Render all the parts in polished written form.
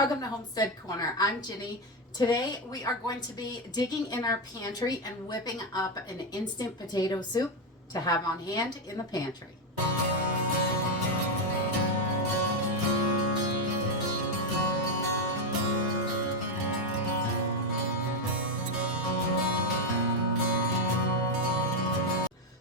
welcome to Homestead Corner. I'm Ginny. Today we are going to be digging in our pantry and whipping up an instant potato soup to have on hand in the pantry.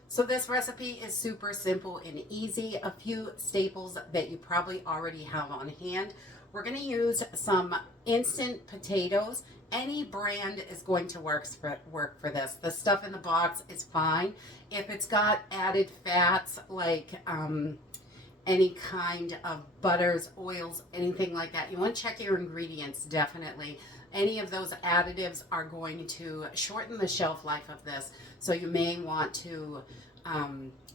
So this recipe is super simple and easy. A few staples that you probably already have on hand. We're going to use some instant potatoes. Any brand is going to work for this. The stuff in the box is fine. If it's got added fats like any kind of butters, oils, anything like that, you want to check your ingredients definitely. Any of those additives are going to shorten the shelf life of this, so you may want to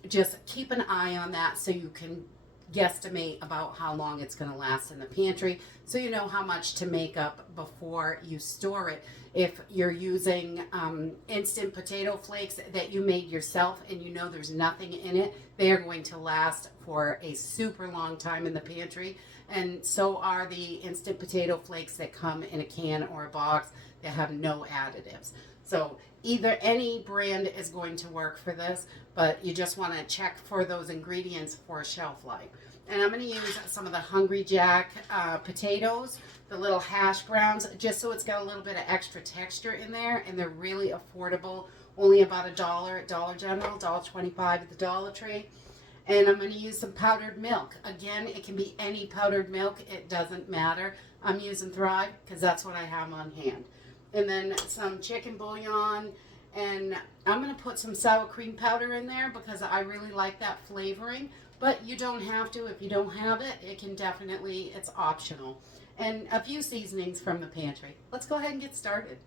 just keep an eye on that so you can guesstimate about how long it's going to last in the pantry, so you know how much to make up before you store it. If you're using instant potato flakes that you made yourself and you know there's nothing in it, they are going to last for a super long time in the pantry. And so are the instant potato flakes that come in a can or a box that have no additives. So either any brand is going to work for this, but you just want to check for those ingredients for shelf life. And I'm going to use some of the Hungry Jack potatoes, the little hash browns, just so it's got a little bit of extra texture in there, and they're really affordable, only about $1 at Dollar General, $1.25 at the Dollar Tree. And I'm going to use some powdered milk. Again, it can be any powdered milk, it doesn't matter. I'm using Thrive because that's what I have on hand. And then some chicken bouillon, and I'm going to put some sour cream powder in there because I really like that flavoring, but you don't have to. If you don't have it, it can definitely, it's optional. And a few seasonings from the pantry. Let's go ahead and get started.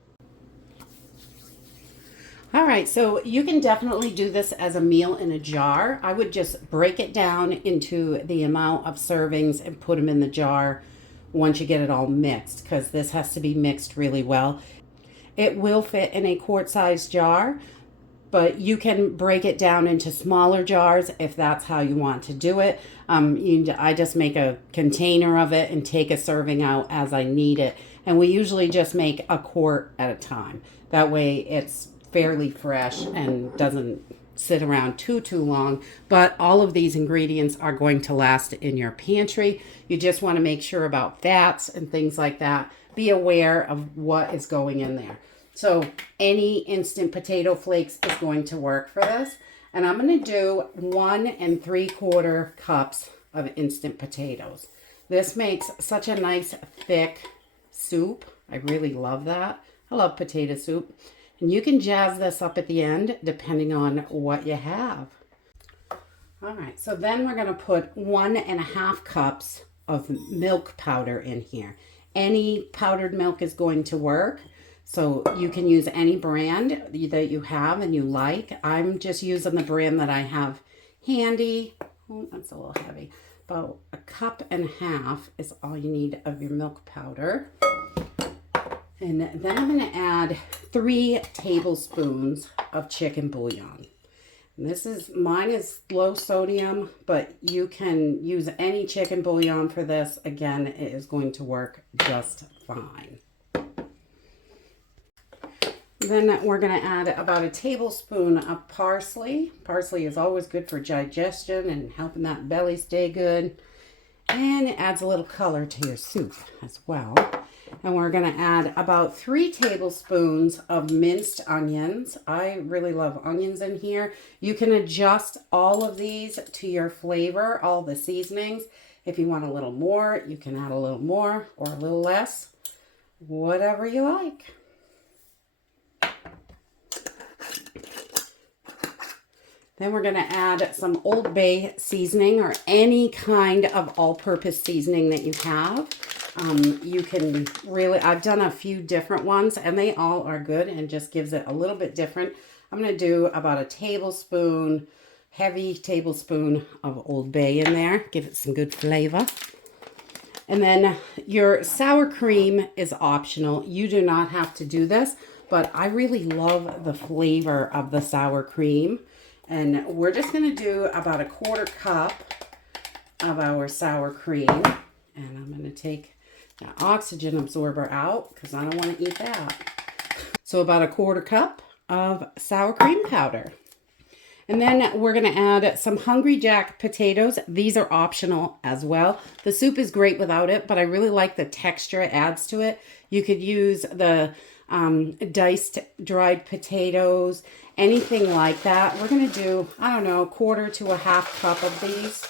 All right, so you can definitely do this as a meal in a jar. I would just break it down into the amount of servings and put them in the jar once you get it all mixed, because this has to be mixed really well. It will fit in a quart-sized jar, but you can break it down into smaller jars if that's how you want to do it. I just make a container of it and take a serving out as I need it. And we usually just make a quart at a time. That way it's fairly fresh and doesn't sit around too long. But all of these ingredients are going to last in your pantry. You just want to make sure about fats and things like that. Be aware of what is going in there. So any instant potato flakes is going to work for this. And I'm going to do 1 3/4 cups of instant potatoes. This makes such a nice thick soup. I really love that. I love potato soup. And you can jazz this up at the end depending on what you have. All right, so then we're going to put 1 1/2 cups of milk powder in here. Any powdered milk is going to work. So you can use any brand that you have and you like. I'm just using the brand that I have handy. Oh, that's a little heavy. About 1.5 cups is all you need of your milk powder. And then I'm going to add 3 tablespoons of chicken bouillon. And mine is low sodium, but you can use any chicken bouillon for this. Again, it is going to work just fine. Then we're going to add about 1 tablespoon of parsley. Parsley is always good for digestion and helping that belly stay good. And it adds a little color to your soup as well. And we're going to add about 3 tablespoons of minced onions. I really love onions in here. You can adjust all of these to your flavor, all the seasonings. If you want a little more, you can add a little more or a little less, whatever you like. Then we're going to add some Old Bay seasoning or any kind of all-purpose seasoning that you have. You can really, I've done a few different ones and they all are good and just gives it a little bit different. I'm going to do about 1 tablespoon, heavy tablespoon of Old Bay in there. Give it some good flavor. And then your sour cream is optional. You do not have to do this, but I really love the flavor of the sour cream. And we're just going to do about 1/4 cup of our sour cream. And I'm going to take Got oxygen absorber out because I don't want to eat that. So about a 1/4 cup of sour cream powder. And then we're going to add some Hungry Jack potatoes. These are optional as well. The soup is great without it, but I really like the texture it adds to it. You could use the diced dried potatoes, anything like that. We're going to do, I don't know, 1/4 to a 1/2 cup of these.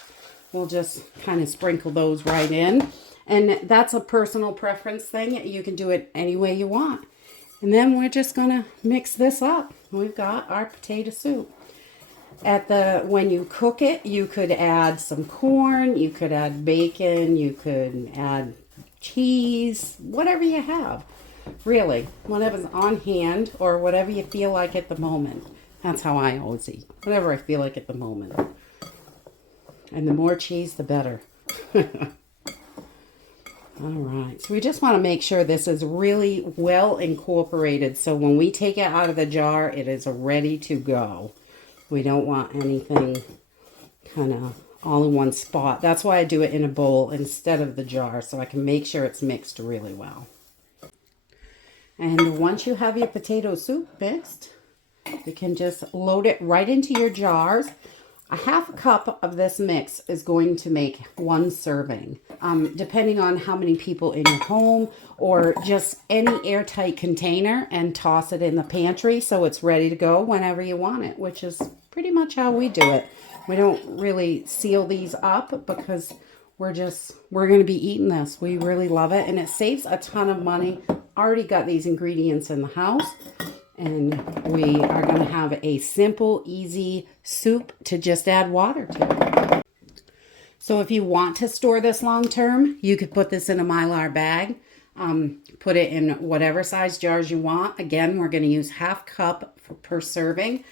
We'll just kind of sprinkle those right in. And that's a personal preference thing. You can do it any way you want. And then we're just going to mix this up. We've got our potato soup. When you cook it, you could add some corn, you could add bacon, you could add cheese, whatever you have. Really, whatever's on hand or whatever you feel like at the moment. That's how I always eat. Whatever I feel like at the moment. And the more cheese, the better. All right, so we just want to make sure this is really well incorporated. So when we take it out of the jar, it is ready to go. We don't want anything kind of all in one spot. That's why I do it in a bowl instead of the jar, so I can make sure it's mixed really well. And once you have your potato soup mixed, you can just load it right into your jars. A 1/2 cup of this mix is going to make 1 serving, depending on how many people in your home, or just any airtight container and toss it in the pantry so it's ready to go whenever you want it, which is pretty much how we do it. We don't really seal these up because we're going to be eating this. We really love it, and it saves a ton of money. Already got these ingredients in the house. And we are going to have a simple, easy soup to just add water to. So if you want to store this long term, you could put this in a Mylar bag. Put it in whatever size jars you want. Again, we're going to use 1/2 cup per serving.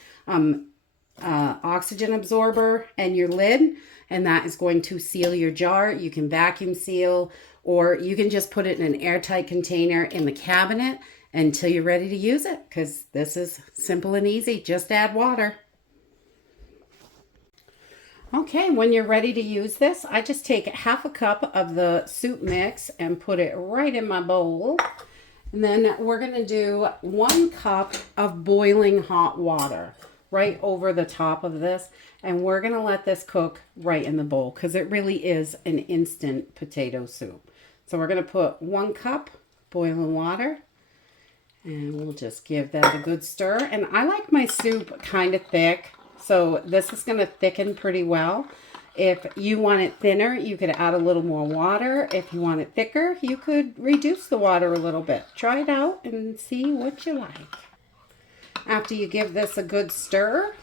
Oxygen absorber and your lid. And that is going to seal your jar. You can vacuum seal, or you can just put it in an airtight container in the cabinet until you're ready to use it, because this is simple and easy. Just add water. Okay, when you're ready to use this, I just take 1/2 cup of the soup mix and put it right in my bowl. And then we're going to do 1 cup of boiling hot water right over the top of this. And we're going to let this cook right in the bowl because it really is an instant potato soup. So we're going to put 1 cup boiling water. And we'll just give that a good stir. And I like my soup kind of thick, so this is going to thicken pretty well. If you want it thinner, you could add a little more water. If you want it thicker, you could reduce the water a little bit. Try it out and see what you like. After you give this a good stir,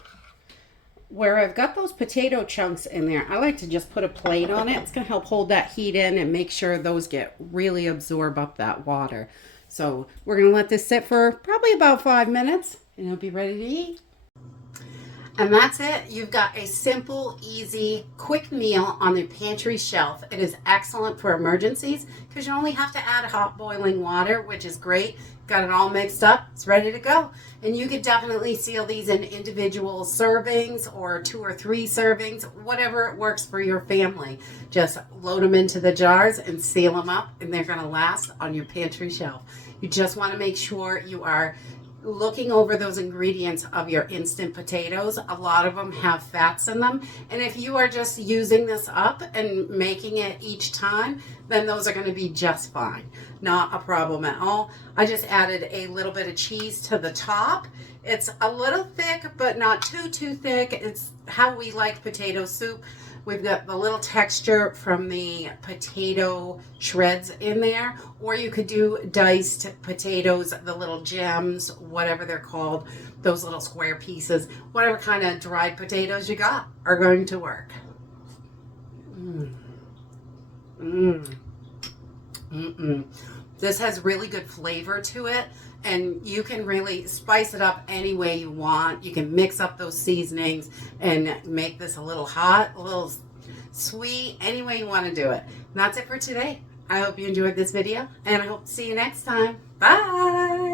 where I've got those potato chunks in there, I like to just put a plate on it. It's going to help hold that heat in and make sure those really absorb up that water. So we're going to let this sit for probably about 5 minutes and it'll be ready to eat. And that's it. You've got a simple, easy, quick meal on the pantry shelf. It is excellent for emergencies because you only have to add hot boiling water, which is great. Got it all mixed up. It's ready to go. And you could definitely seal these in individual servings or 2 or 3 servings, whatever works for your family. Just load them into the jars and seal them up, and they're going to last on your pantry shelf. You just want to make sure you are looking over those ingredients of your instant potatoes. A lot of them have fats in them, and if you are just using this up and making it each time, then those are going to be just fine. Not a problem at all. I just added a little bit of cheese to the top. It's a little thick, but not too thick. It's how we like potato soup. We've got the little texture from the potato shreds in there, or you could do diced potatoes, the little gems, whatever they're called, those little square pieces, whatever kind of dried potatoes you got are going to work. This has really good flavor to it, and you can really spice it up any way you want. You can mix up those seasonings and make this a little hot, a little sweet, any way you want to do it. And that's it for today. I hope you enjoyed this video, and I hope to see you next time. Bye!